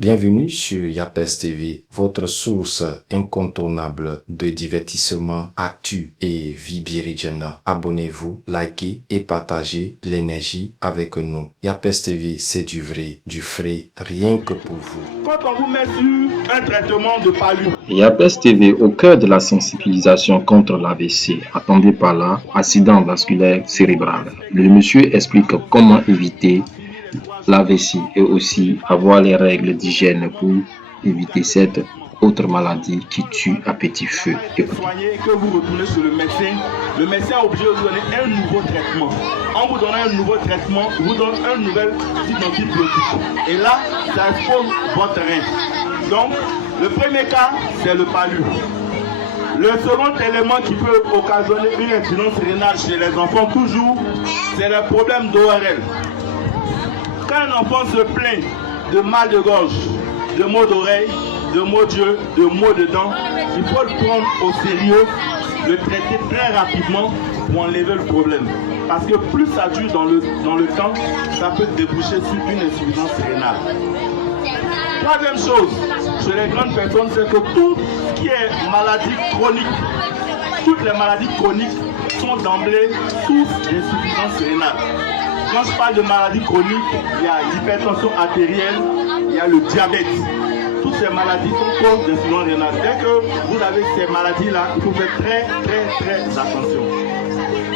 Bienvenue sur Yapes TV, votre source incontournable de divertissement, actu et vie biridienne. Abonnez-vous, likez et partagez l'énergie avec nous. Yapes TV, c'est du vrai, du frais, rien que pour vous. Quand on vous met sur un traitement de palu. Yapes TV au cœur de la sensibilisation contre l'AVC. Attendez par là, accident vasculaire cérébral. Le monsieur explique comment éviter l'AVC et aussi avoir les règles d'hygiène pour éviter cette autre maladie qui tue à petit feu. Soignez que vous retournez sur le médecin est obligé de vous donner un nouveau traitement. En vous donnant un nouveau traitement, il vous donne un nouvel type d'antibiotique. Et là, ça expose votre rein. Donc, le premier cas, c'est le palu. Le second élément qui peut occasionner une insuffisance rénale chez les enfants, toujours, c'est le problème d'ORL. Quand un enfant se plaint de mal de gorge, de maux d'oreille, de maux d'yeux, de maux de dents, il faut le prendre au sérieux, le traiter très rapidement pour enlever le problème. Parce que plus ça dure dans le temps, ça peut déboucher sur une insuffisance rénale. Troisième chose, chez les grandes personnes, c'est que tout ce qui est maladie chronique, toutes les maladies chroniques sont d'emblée source d'insuffisance rénale. Quand je parle de maladies chroniques, il y a l'hypertension artérielle, il y a le diabète. Toutes ces maladies sont causes d'insuffisance rénale. Dès que vous avez ces maladies-là, il faut faire très attention.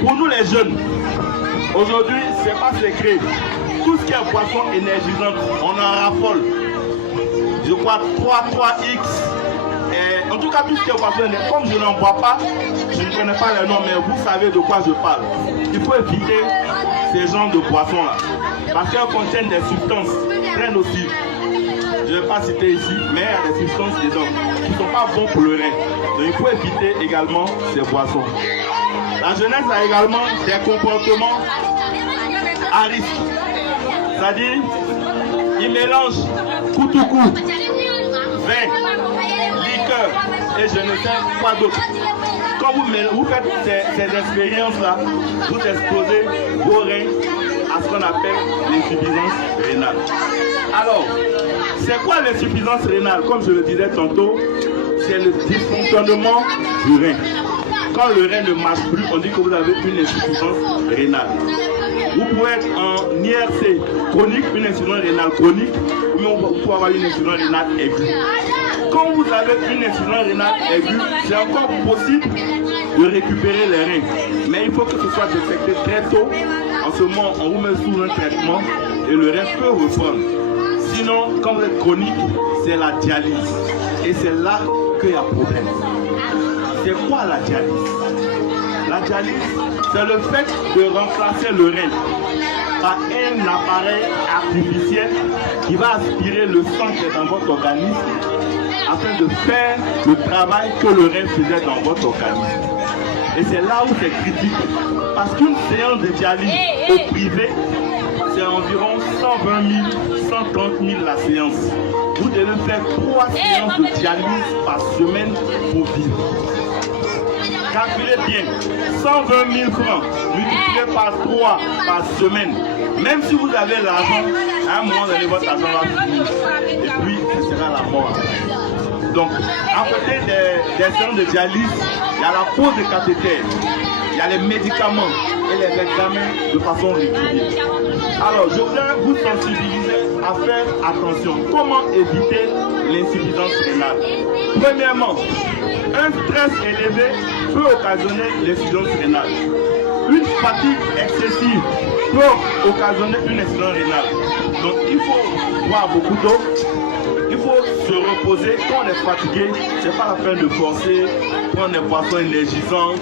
Pour nous les jeunes, aujourd'hui, ce n'est pas secret. Tout ce qui est boisson énergisante, on en raffole. Je crois 3X. Et en tout cas, tout ce qui est boisson énergisante, comme je n'en bois pas, je ne connais pas les noms, mais vous savez de quoi je parle. Il faut éviter ces genres de boissons-là. Parce qu'elles contiennent des substances très nocives. Je ne vais pas citer ici, mais il y a des substances dedans qui ne sont pas bonnes pour le rein. Donc il faut éviter également ces boissons. La jeunesse a également des comportements à risque. C'est-à-dire, ils mélangent koutoukou, vin, liqueur et je ne sais quoi d'autre. Quand vous faites ces expériences-là, vous exposez vos reins à ce qu'on appelle l'insuffisance rénale. Alors, c'est quoi l'insuffisance rénale? Comme je le disais tantôt, c'est le dysfonctionnement du rein. Quand le rein ne marche plus, on dit que vous avez une insuffisance rénale. Vous pouvez être en IRC chronique, une insuffisance rénale chronique, mais vous pouvez avoir une insuffisance rénale aiguë. Quand vous avez une insuffisance rénale aiguë, c'est encore possible de récupérer les reins. Mais il faut que ce soit détecté très tôt. En ce moment, on vous met sous un traitement et le rein peut reprendre. Sinon, quand vous êtes chronique, c'est la dialyse. Et c'est là qu'il y a problème. C'est quoi la dialyse? La dialyse, c'est le fait de remplacer le rein par un appareil artificiel qui va aspirer le sang qui est dans votre organisme afin de faire le travail que le rein faisait dans votre organisme. Et c'est là où c'est critique. Parce qu'une séance de dialyse au privé, c'est environ 120 000, 130 000 la séance. Vous devez faire 3 séances de dialyse par semaine pour vivre. Calculez bien, 120 000 francs multiplié par 3 par semaine. Même si vous avez l'argent, à un moment donné, votre argent va finir. Et puis, ce sera la mort. Donc, à côté des séances de dialyse, il y a la pose de cathéter, il y a les médicaments et les examens de façon régulière. Alors, je voudrais vous sensibiliser à faire attention. Comment éviter l'insuffisance rénale? Premièrement, un stress élevé peut occasionner l'insuffisance rénale. Une fatigue excessive peut occasionner une insuffisance rénale. Donc, il faut boire beaucoup d'eau. Il faut se reposer. Quand on est fatigué, ce n'est pas la peine de forcer, prendre des boissons énergisantes,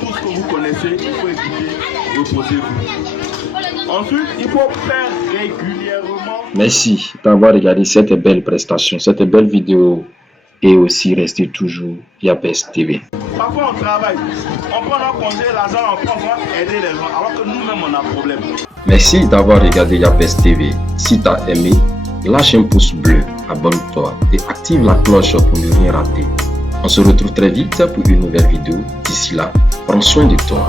tout ce que vous connaissez, il faut éviter, reposez-vous. Ensuite, il faut faire régulièrement. Merci d'avoir regardé cette belle prestation, cette belle vidéo et aussi rester toujours Yapes TV. Parfois on travaille, on prend notre congé, l'argent, on prend pour aider les gens, alors que nous-mêmes on a problème. Merci d'avoir regardé Yapes TV. Si tu as aimé, lâche un pouce bleu, abonne-toi et active la cloche pour ne rien rater. On se retrouve très vite pour une nouvelle vidéo. D'ici là, prends soin de toi.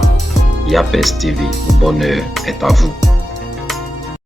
Yapes TV, le bonheur est à vous.